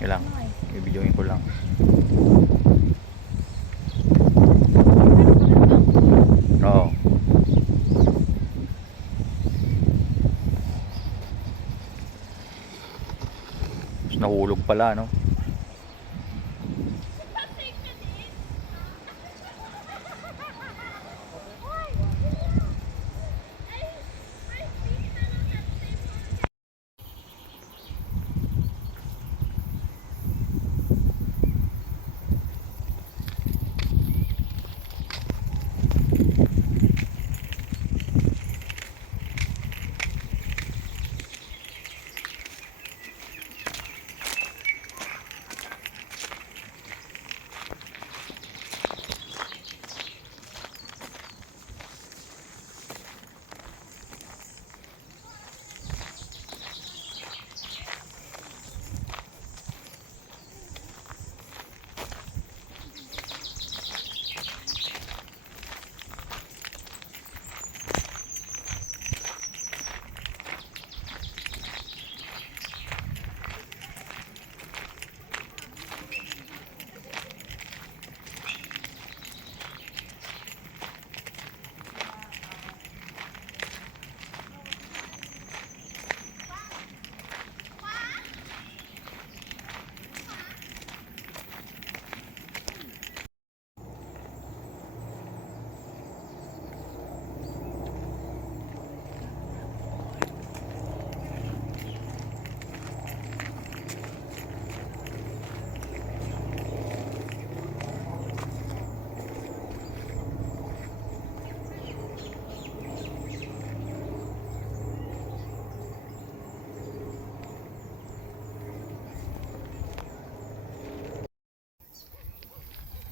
Yun lang, i-videoin ko lang. Oo. Tapos nahulog pala, no?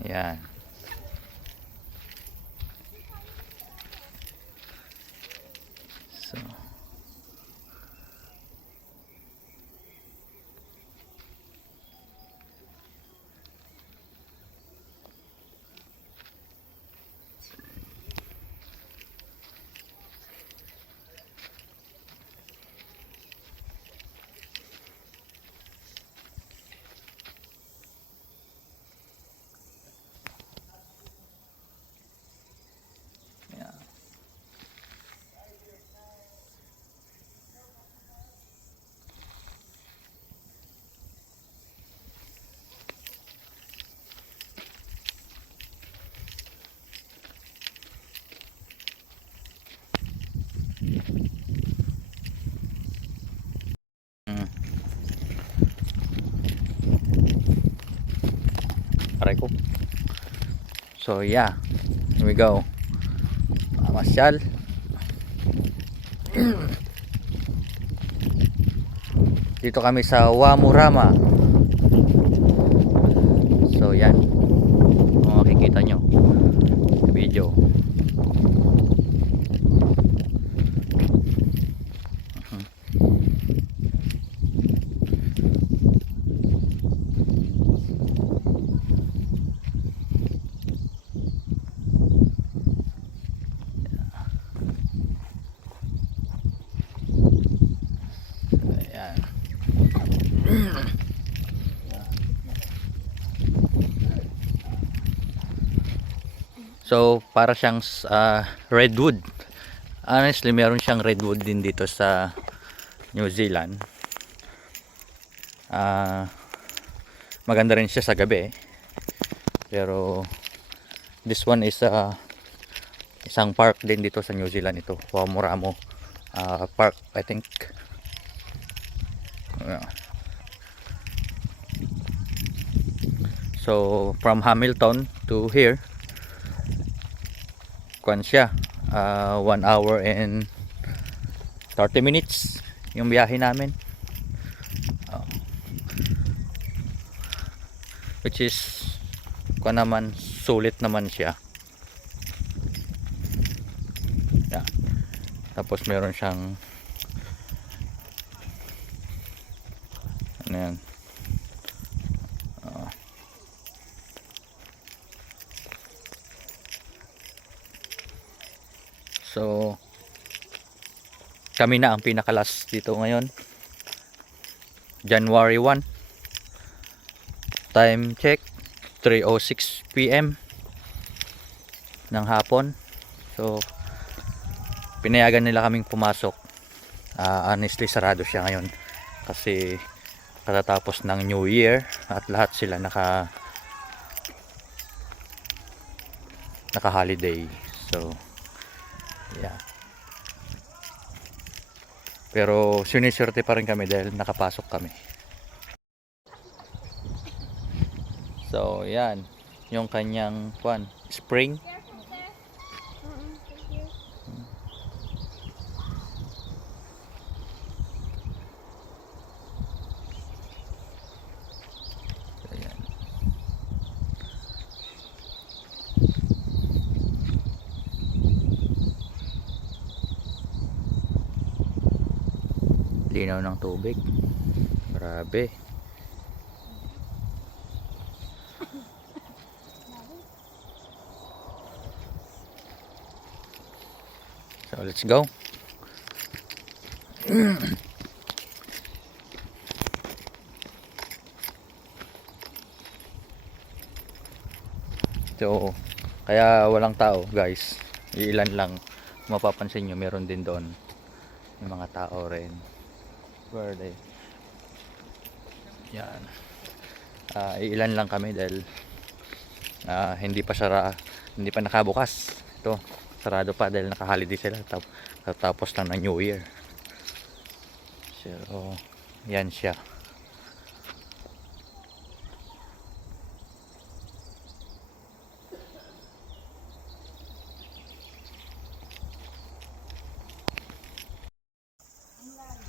Ayan. So, ayan. Mm. Aray ko. So yeah, here we go. Masyal. Dito kami sa Wamurama. So yan, kung makikita nyo sa video. Ayan. So para siyang redwood. Honestly, meron siyang redwood din dito sa New Zealand. Maganda rin siya sa gabi. Pero this one is isang park din dito sa New Zealand ito. Wamuramo Park, I think. So from Hamilton to here, kuan siya, 1 hour and 30 minutes yung biyahe namin. Which is kuan naman, sulit naman siya. Yeah. Tapos meron siyang ano yan, so kami na ang pinakalas dito ngayon, January 1. time check 3:06 PM ng hapon. So pinayagan nila kaming pumasok. Honestly sarado siya ngayon kasi katatapos ng New Year at lahat sila naka holiday. So yeah, pero siniswerte pa rin kami dahil nakapasok kami. So yan yung kanyang spring. Linaw ng tubig, grabe. So let's go. So kaya walang tao guys, ilan lang. Mapapansin nyo meron din doon yung mga tao rin. Where they? Yan. Ilan lang kami dahil hindi pa nakabukas. Ito, sarado pa dahil naka-holiday sila. Tapos lang ng New Year. So, yan siya.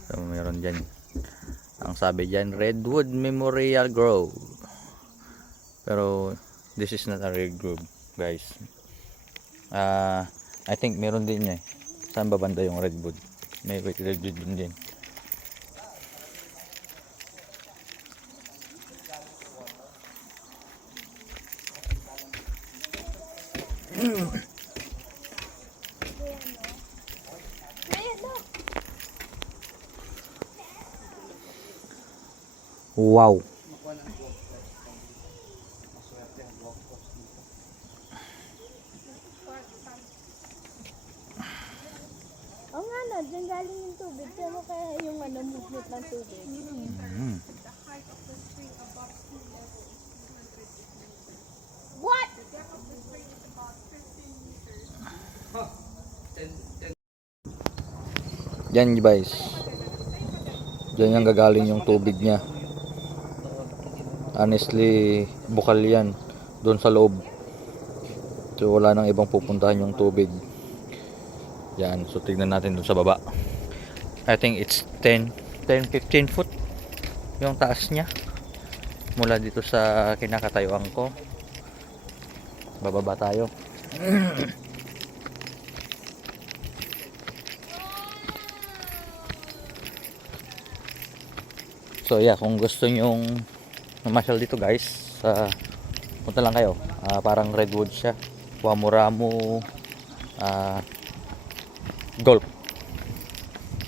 So meron dyan, ang sabi dyan, Redwood Memorial Grove, pero this is not a Redwood guys. I think meron din niya. Saan ba banda yung Redwood? May Redwood din. Wow. Oo nga na, dyan galing yung tubig. Kaya mo kaya yung movement ng tubig. What? Yan guys. Diyan yung gagaling yung tubig niya. Honestly, bukal yan doon sa loob. So wala nang ibang pupuntahan yung tubig. Yan, so tignan natin doon sa baba. I think it's 10-15 foot yung taas niya. Mula dito sa kinakatayuan ko. Bababa tayo. So yeah, kung gusto nyong mamasyal dito guys, punta lang kayo. Parang Redwood siya, Wamuramu Golf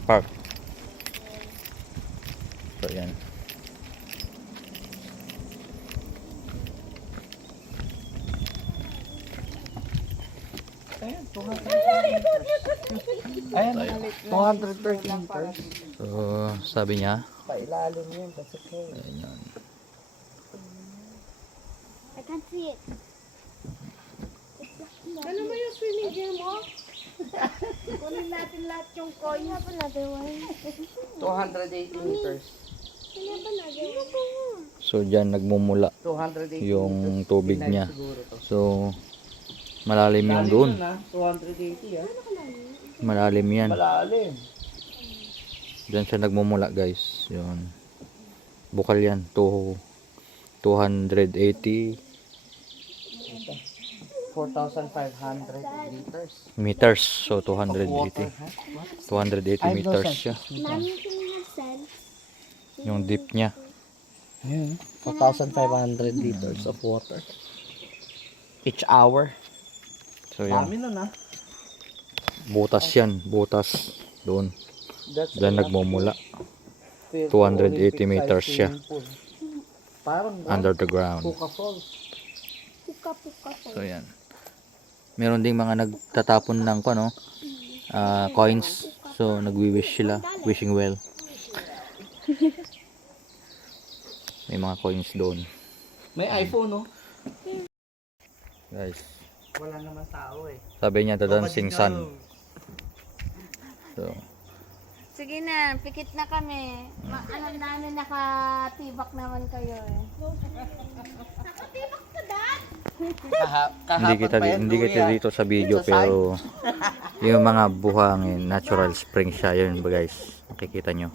Park. So yan. Ayan, 213 meters. So sabi niya, Pailalim yun kasi ayan yun. I can't see it. Ano ba yung swimming gear mo? Kunin natin lahat yung coin. Ano ba another one? 280 meters. Ano ba another one? So dyan nagmumula 280 yung meters. tubig Pinay niya. siguro to. So malalim yung doon. Malalim yun, 280 ah. Malalim yan. Malalim. Diyan siya nagmumula guys. Yun. Bukal yan. 280 4,500 liters. meters. So Of water, 280. ha? 280 meters siya. Mami, can you have sense? Yung deep niya. Ayan, 4,500 liters of water. Each hour. So yan. Dami nun ah. Butas yan. Butas. Doon. That's Diyan a lot. nagmumula. Field 280 Olympic meters size siya. swimming pool. Parang under the ground. Puka Falls. Puka-puka po. So yan. Meron ding mga nagtatapon ng coins. So nagwi-wish sila, wishing well. May mga coins doon. May iPhone, no? Guys, Wala naman tao eh. sabi niya dancing sun. So, Sige na, pikit na kami. Ano namin nakatibak naman kayo eh. Nakatibak ka, Dad? hindi kita dito sa video pero yung mga buhangin, natural spring siya yun guys. Makikita nyo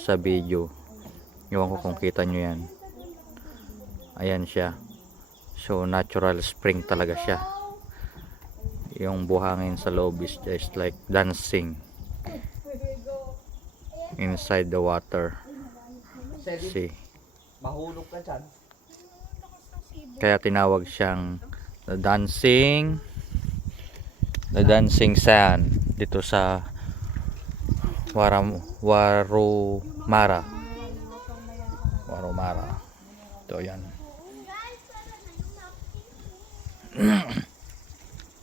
sa video. Ewan ko kung kita nyo yan. Ayan siya. So natural spring talaga siya. Yung buhangin sa loob is just like dancing inside the water. See. Mahulog ka dyan. Kaya tinawag siyang the dancing sand dito sa Warumara. Ito yan.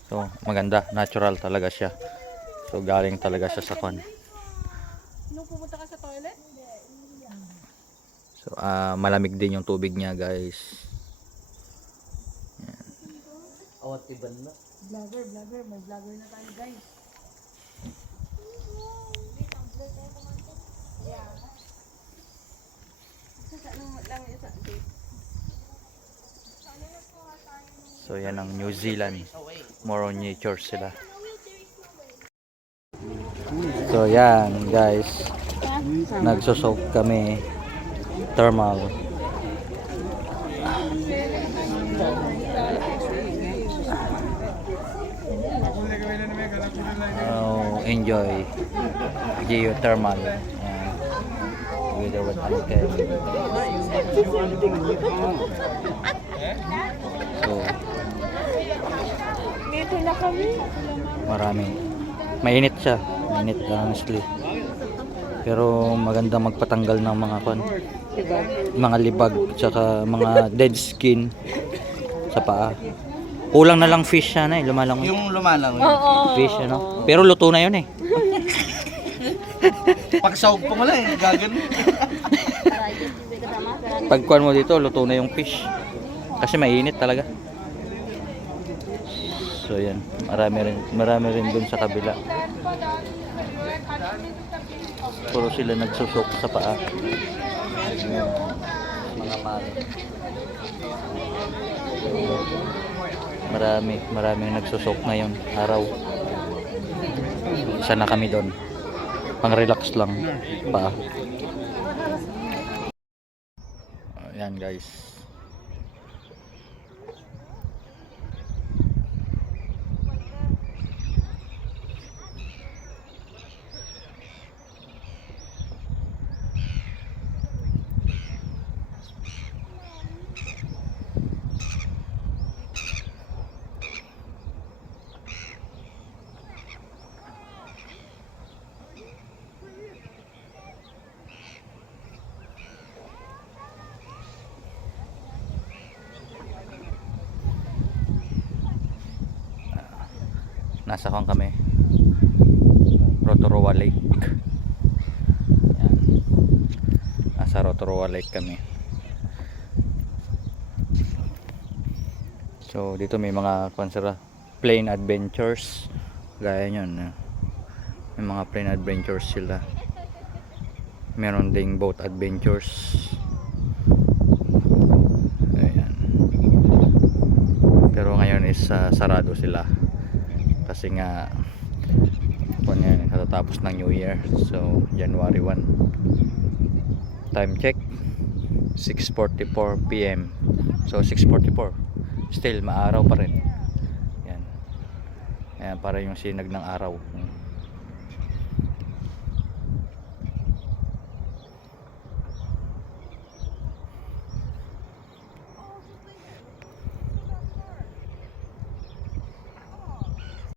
So maganda, natural talaga siya. So galing talaga siya sa kon. Nung pumunta ka sa toilet? So malamig din yung tubig niya, guys. Awat iban na. Vlogger. May vlogger na tayo, guys. So yan ang New Zealand. More on nature sila. So yan guys. Nagsusok kami. Thermal. Oh, enjoy geothermal. Yan. Together with Anke. So, Dito na kami. marami. Mainit siya. Mainit honestly. Pero maganda magpatanggal ng mga libag tsaka mga dead skin sa paa. Kulang na lang fish siya na lumalangoy. Yung lumalang. Fish ano. Pero luto na 'yun eh. Pagsawag pa mo lang eh. Gagan. Pagkuhan mo dito, luto na yung fish. Kasi mainit talaga. So yan, marami rin dun sa kabila. Puro sila nagsusok sa paa. Mga pare. Maraming nagsusok ngayon, araw. Isa na kami doon. Pang-relax lang pa. Ayan guys. Nasa kami Rotorua Lake. Yan. Nasa Rotorua Lake kami. So dito may mga plane adventures gaya nyon. May mga plane adventures sila. Meron ding boat adventures. Ayan. Pero ngayon is sarado sila kasi nga katatapos ng New Year. So January 1. Time check 6:44 PM. So 6:44 still maaraw pa rin. Yan. Ayan, para yung sinag ng araw.